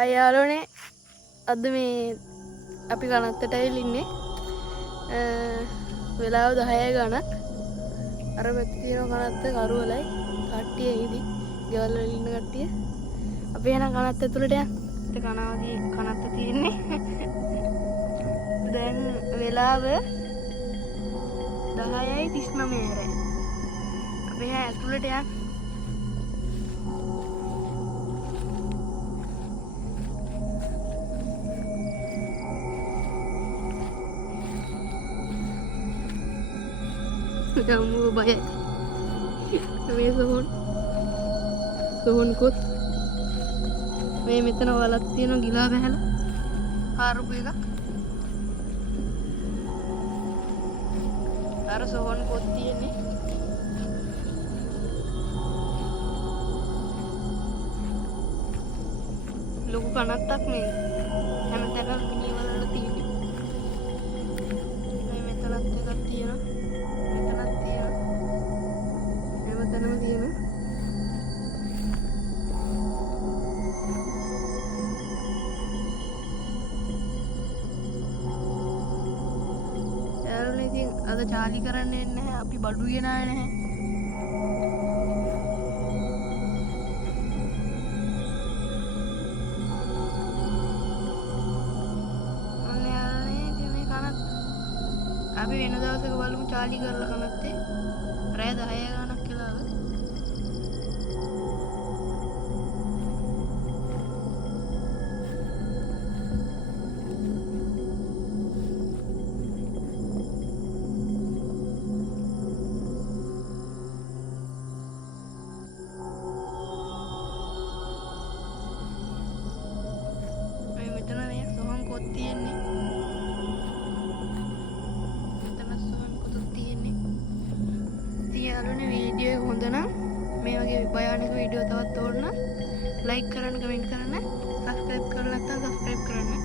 අයාලෝනේ අද මේ අපි කනත්තට ඇවිල්ලා ඉන්නේ. වෙලාව 10 ගණක්. අර පැත්තේ තියෙන කනත්ත කරුවලයි කට්ටිය ඉදි. ගෙවල් වල ඉන්න කට්ටිය. අපි එහෙනම් කනත්ත ඇතුළට යන්න. කනාවදී කනත්ත තියෙන්නේ. දැන් වෙලාව 10:39 අපි එහෙනම් ඇතුළට යන්න. kamu banyak මේ සොහොන්කුත් මේ මෙතන වලක් තියෙනවා ගිලා බහැලා කාරුපු එකක් අර සොහොන්කුත් තියෙන්නේ ලොකු කනත්තක් මේ හැමතැනම මිනිහ වල තියෙන්නේ මේ මෙතනත් එකක් තියෙනවා තනම තියෙන යාළුවනේ ඉතින් අද චාලි කරන්න එන්නේ නැහැ අපි බඩු ගෙනාවේ නැහැ අන්න යාළුවනේ ඉතින් මේ කනත් අපි වෙන දවසක බලමු චාලි කරලා කනත්තේ රෑ 10 ගණක් කියලා මෙතන මේ සොහන් කොත් තියෙන්නේ මෙතන සොහන් කොත් තියෙන්නේ ඉතින් යාළුවනේ වීඩියෝ එක හොඳ නම් මේ වගේ භයානක වීඩියෝ තවත් ඕන නම් ලයික් කරන්න කමෙන්ට් කරන්න සබ්ස්ක්‍රයිබ් කරලා නැත්නම් සබ්ස්ක්‍රයිබ් කරන්න